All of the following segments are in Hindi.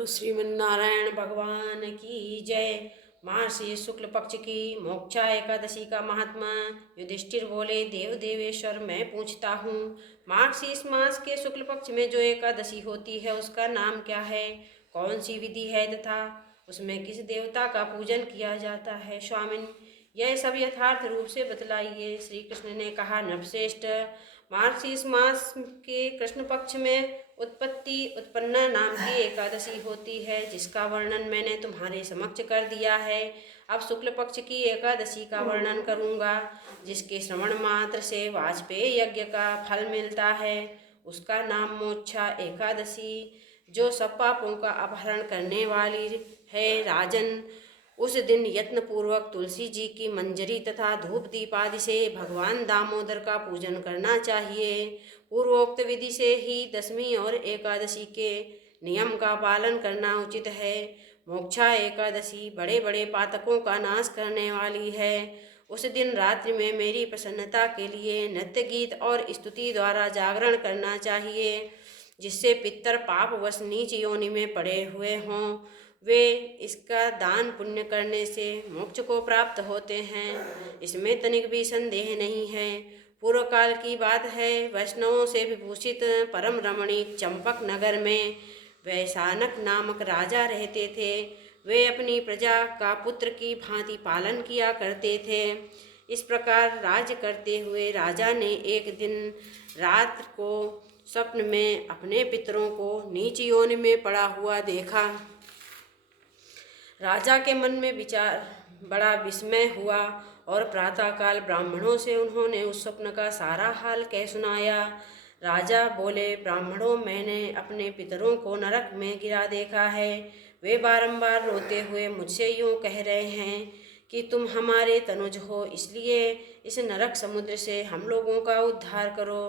बोलो श्रीमन्नारायण भगवान की जय। मार्गशीर्ष शुक्ल पक्ष की मोक्षा एकादशी का महात्मा। युधिष्ठिर बोले, देव देवेश्वर मैं पूछता हूँ, मार्गशीर्ष मास के शुक्ल पक्ष में जो एकादशी होती है उसका नाम क्या है? कौन सी विधि है तथा उसमें किस देवता का पूजन किया जाता है? स्वामिन, यह सब यथार्थ रूप से बतलाइए। श्री कृष्ण ने कहा, नरश्रेष्ठ, मार्गशीर्ष मास के कृष्ण पक्ष में उत्पत्ति उत्पन्ना नाम की एकादशी होती है, जिसका वर्णन मैंने तुम्हारे समक्ष कर दिया है। अब शुक्ल पक्ष की एकादशी का वर्णन करूंगा, जिसके श्रवण मात्र से वाजपेय यज्ञ का फल मिलता है। उसका नाम मोक्षा एकादशी, जो सब पापों का अपहरण करने वाली है। राजन, उस दिन यत्न पूर्वक तुलसी जी की मंजरी तथा धूप दीप आदि से भगवान दामोदर का पूजन करना चाहिए। पूर्वोक्त विधि से ही दशमी और एकादशी के नियम का पालन करना उचित है। मोक्षा एकादशी बड़े बड़े पातकों का नाश करने वाली है। उस दिन रात्रि में मेरी प्रसन्नता के लिए नृत्य गीत और स्तुति द्वारा जागरण करना चाहिए, जिससे पितर पापवश नीच योनि में पड़े हुए हों वे इसका दान पुण्य करने से मोक्ष को प्राप्त होते हैं। इसमें तनिक भी संदेह नहीं है। पूर्व काल की बात है, वैष्णवों से विभूषित परम रमणीक चंपक नगर में वैशानक नामक राजा रहते थे। वे अपनी प्रजा का पुत्र की भांति पालन किया करते थे। इस प्रकार राज्य करते हुए राजा ने एक दिन रात को स्वप्न में अपने पितरों को नीच योनि में पड़ा हुआ देखा। राजा के मन में विचार बड़ा विस्मय हुआ और प्रातःकाल ब्राह्मणों से उन्होंने उस स्वप्न का सारा हाल कह सुनाया। राजा बोले, ब्राह्मणों, मैंने अपने पितरों को नरक में गिरा देखा है। वे बारंबार रोते हुए मुझसे यूँ कह रहे हैं कि तुम हमारे तनुज हो, इसलिए इस नरक समुद्र से हम लोगों का उद्धार करो।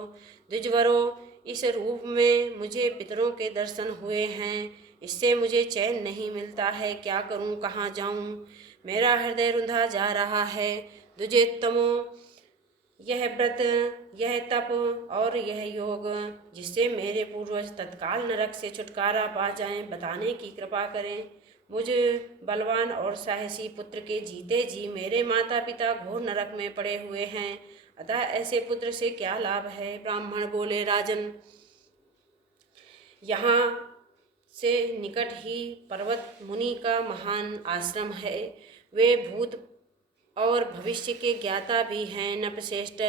द्विजवरों, इस रूप में मुझे पितरों के दर्शन हुए हैं, इससे मुझे चैन नहीं मिलता है। क्या करूं, कहाँ जाऊं? मेरा हृदय रुंधा जा रहा है। द्विजोत्तमों, यह व्रत, यह तप और यह योग, जिससे मेरे पूर्वज तत्काल नरक से छुटकारा पा जाएं, बताने की कृपा करें। मुझ बलवान और साहसी पुत्र के जीते जी मेरे माता पिता घोर नरक में पड़े हुए हैं, अतः ऐसे पुत्र से क्या लाभ है? ब्राह्मण बोले, राजन, यहाँ से निकट ही पर्वत मुनि का महान आश्रम है। वे भूत और भविष्य के ज्ञाता भी हैं। नपश्रेष्ठ,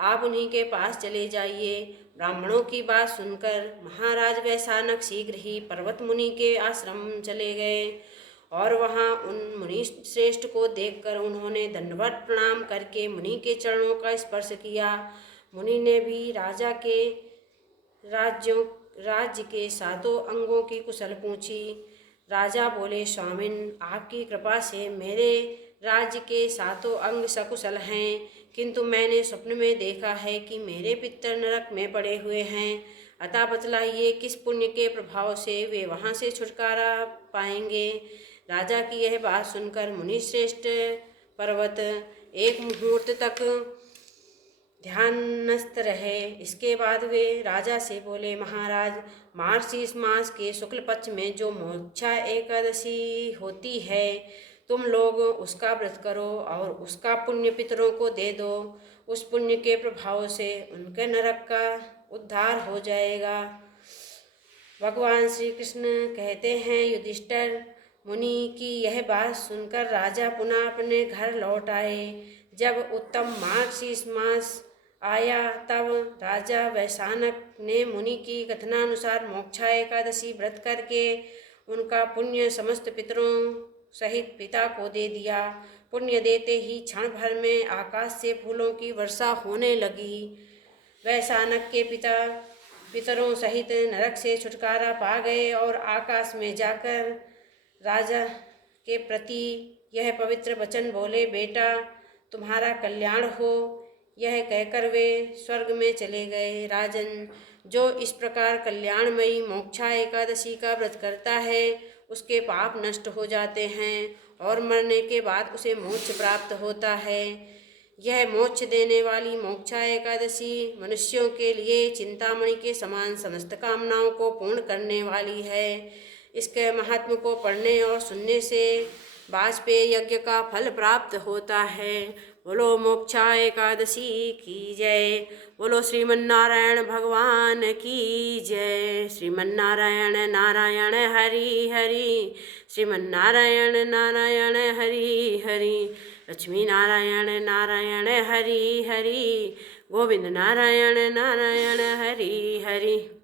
आप उन्हीं के पास चले जाइए। ब्राह्मणों की बात सुनकर महाराज वैशानक शीघ्र ही पर्वत मुनि के आश्रम चले गए और वहाँ उन मुनि श्रेष्ठ को देखकर उन्होंने दंडवत प्रणाम करके मुनि के चरणों का स्पर्श किया। मुनि ने भी राजा के राज्य के सातों अंगों की कुशल पूछी। राजा बोले, स्वामिन, आपकी कृपा से मेरे राज्य के सातों अंग सकुशल हैं, किंतु मैंने स्वप्न में देखा है कि मेरे पितर नरक में पड़े हुए हैं। अतः बतलाइए, किस पुण्य के प्रभाव से वे वहाँ से छुटकारा पाएंगे? राजा की यह बात सुनकर मुनिश्रेष्ठ पर्वत एक मुहूर्त तक ध्यानस्थ रहे। इसके बाद वे राजा से बोले, महाराज, मार्गशीर्ष मास के शुक्ल पक्ष में जो मोक्षा एकादशी होती है, तुम लोग उसका व्रत करो और उसका पुण्य पितरों को दे दो। उस पुण्य के प्रभाव से उनके नरक का उद्धार हो जाएगा। भगवान श्री कृष्ण कहते हैं, युधिष्ठिर मुनि की यह बात सुनकर राजा पुनः अपने घर लौट आए। जब उत्तम मार्गशीर्ष मास आया तब राजा वैशानक ने मुनि की कथनानुसार मोक्षा एकादशी व्रत करके उनका पुण्य समस्त पितरों सहित पिता को दे दिया। पुण्य देते ही क्षण भर में आकाश से फूलों की वर्षा होने लगी। वैशानक के पिता पितरों सहित नरक से छुटकारा पा गए और आकाश में जाकर राजा के प्रति यह पवित्र वचन बोले, बेटा, तुम्हारा कल्याण हो। यह कहकर वे स्वर्ग में चले गए। राजन, जो इस प्रकार कल्याणमयी मोक्षा एकादशी का व्रत करता है, उसके पाप नष्ट हो जाते हैं और मरने के बाद उसे मोक्ष प्राप्त होता है। यह मोक्ष देने वाली मोक्षा एकादशी मनुष्यों के लिए चिंतामणि के समान समस्त कामनाओं को पूर्ण करने वाली है। इसके महात्म को पढ़ने और सुनने से वाजपेयी यज्ञ का फल प्राप्त होता है। बोलो मोक्षा एकादशी की जय। बोलो श्रीमन्नारायण भगवान की जय। श्रीमन्नारायण नारायण हरि हरि, श्रीमन्नारायण नारायण हरि हरि, लक्ष्मी नारायण नारायण हरि हरि, गोविंद नारायण नारायण हरि हरि।